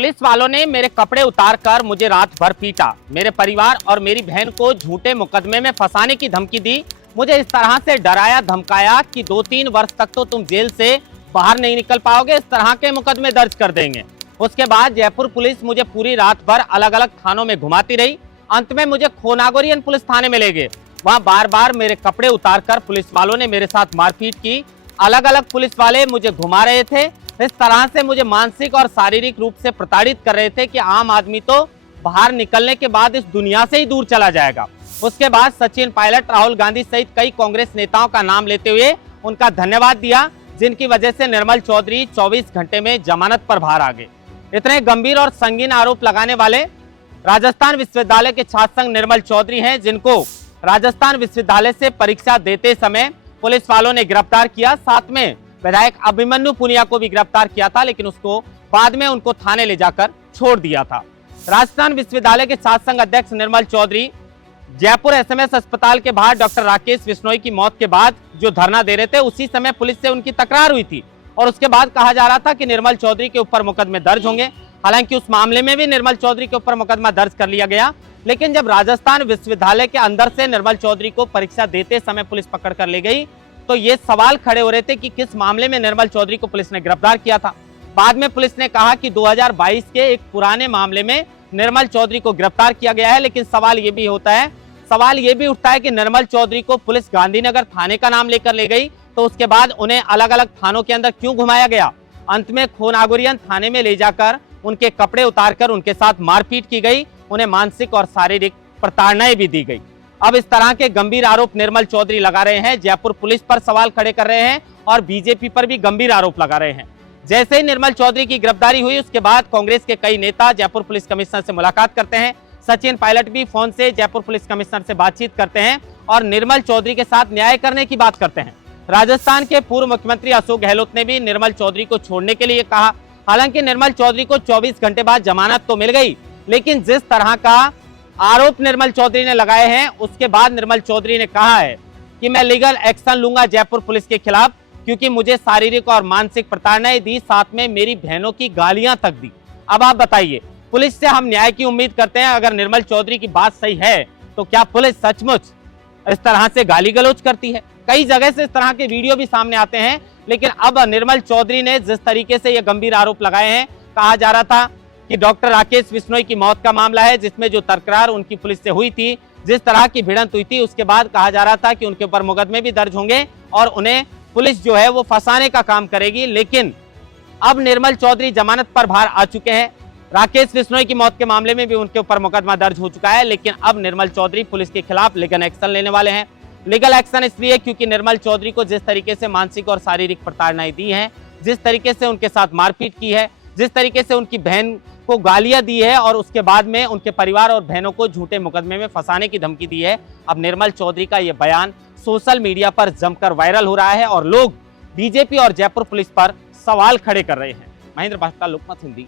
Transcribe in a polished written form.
Police वालों ने मेरे कपड़े उतारकर मुझे रात भर पीटा, मेरे परिवार और मेरी बहन को झूठे मुकदमे में फंसाने की धमकी दी, मुझे इस तरह से डराया धमकाया कि 2-3 वर्ष तक तो तुम जेल से बाहर नहीं निकल पाओगे, इस तरह के मुकदमे दर्ज कर देंगे। उसके बाद जयपुर पुलिस मुझे पूरी रात भर अलग अलग थानों में घुमाती रही। अंत में मुझे खोनागोरियन पुलिस थाने में ले गए। वहां बार बार मेरे कपड़े उतारकर पुलिस वालों ने मेरे साथ मारपीट की। अलग अलग पुलिस वाले मुझे घुमा रहे थे, इस तरह से मुझे मानसिक और शारीरिक रूप से प्रताड़ित कर रहे थे कि आम आदमी तो बाहर निकलने के बाद इस दुनिया से ही दूर चला जाएगा। उसके बाद सचिन पायलट, राहुल गांधी सहित कई कांग्रेस नेताओं का नाम लेते हुए उनका धन्यवाद दिया, जिनकी वजह से निर्मल चौधरी 24 घंटे में जमानत पर बाहर आ गए। इतने गंभीर और संगीन आरोप लगाने वाले राजस्थान विश्वविद्यालय के छात्र संघ निर्मल चौधरी हैं, जिनको राजस्थान विश्वविद्यालय से परीक्षा देते समय पुलिस वालों ने गिरफ्तार किया। साथ में विधायक अभिमन्यु पुनिया को भी गिरफ्तार किया था, लेकिन उसको बाद में उनको थाने ले जाकर छोड़ दिया था। राजस्थान विश्वविद्यालय के छात्र संघ अध्यक्ष निर्मल चौधरी जयपुर एसएमएस अस्पताल के बाहर डॉक्टर राकेश बिश्नोई की मौत के बाद जो धरना दे रहे थे, उसी समय पुलिस से उनकी तकरार हुई थी और उसके बाद कहा जा रहा था कि निर्मल चौधरी के ऊपर मुकदमे दर्ज होंगे। हालांकि उस मामले में भी निर्मल चौधरी के ऊपर मुकदमा दर्ज कर लिया गया, लेकिन जब राजस्थान विश्वविद्यालय के अंदर से निर्मल चौधरी को परीक्षा देते समय पुलिस पकड़ कर ले गई, तो ये सवाल खड़े हो रहे थे कि किस मामले में निर्मल चौधरी को पुलिस ने गिरफ्तार किया था। बाद में पुलिस ने कहा कि 2022 के एक पुराने मामले में निर्मल चौधरी को गिरफ्तार किया गया है, लेकिन सवाल ये भी उठता है कि निर्मल चौधरी को पुलिस गांधीनगर थाने का नाम लेकर ले गई, तो उसके बाद उन्हें अलग अलग थानों के अंदर क्यों घुमाया गया? अंत में खोनागोरियन थाने में ले जाकर उनके कपड़े उतारकर उनके साथ मारपीट की गई, उन्हें मानसिक और शारीरिक प्रताड़नाएं भी दी गई। अब इस तरह के गंभीर आरोप निर्मल चौधरी लगा रहे हैं, जयपुर पुलिस पर सवाल खड़े कर रहे हैं और बीजेपी पर भी गंभीर आरोप लगा रहे हैं। जैसे ही निर्मल चौधरी की गिरफ्तारी हुई, उसके बाद कांग्रेस के कई नेता जयपुर पुलिस कमिश्नर से मुलाकात करते हैं। सचिन पायलट भी फोन से जयपुर पुलिस कमिश्नर से बातचीत करते हैं और निर्मल चौधरी के साथ न्याय करने की बात करते हैं। राजस्थान के पूर्व मुख्यमंत्री अशोक गहलोत ने भी निर्मल चौधरी को छोड़ने के लिए कहा। हालांकि निर्मल चौधरी को 24 घंटे बाद जमानत तो मिल गई, लेकिन जिस तरह का आरोप निर्मल चौधरी ने लगाए हैं, उसके बाद निर्मल चौधरी ने कहा है कि मैं लीगल एक्शन लूंगा जयपुर पुलिस के खिलाफ, क्योंकि मुझे शारीरिक और मानसिक प्रताड़नाएं दी, साथ में मेरी बहनों की गालियां तक दी। अब आप बताइए, पुलिस से हम न्याय की उम्मीद करते हैं। अगर निर्मल चौधरी की बात सही है, तो क्या पुलिस सचमुच इस तरह से गाली गलौज करती है? कई जगह से इस तरह के वीडियो भी सामने आते हैं, लेकिन अब निर्मल चौधरी ने जिस तरीके से ये गंभीर आरोप लगाए हैं, कहा जा रहा था कि डॉक्टर राकेश बिश्नोई की मौत का मामला है, जिसमें जो तकरार उनकी पुलिस से हुई थी, जिस तरह की भिड़ंत हुई थी, उसके बाद कहा जा रहा था कि उनके ऊपर मुकदमे भी दर्ज होंगे और उन्हें पुलिस जो है वो फंसाने का काम करेगी। लेकिन अब निर्मल चौधरी जमानत पर बाहर आ चुके हैं। राकेश बिश्नोई की मौत के मामले में भी उनके ऊपर मुकदमा दर्ज हो चुका है, लेकिन अब निर्मल चौधरी पुलिस के खिलाफ लीगल एक्शन लेने वाले हैं। लीगल एक्शन इसलिए क्योंकि निर्मल चौधरी को जिस तरीके से मानसिक और शारीरिक प्रताड़नाएं दी हैं, जिस तरीके से उनके साथ मारपीट की है, जिस तरीके से उनकी बहन को गालियां दी है और उसके बाद में उनके परिवार और बहनों को झूठे मुकदमे में फंसाने की धमकी दी है, अब निर्मल चौधरी का यह बयान सोशल मीडिया पर जमकर वायरल हो रहा है और लोग बीजेपी और जयपुर पुलिस पर सवाल खड़े कर रहे हैं। महेंद्र भास्कर, लोकमत हिंदी।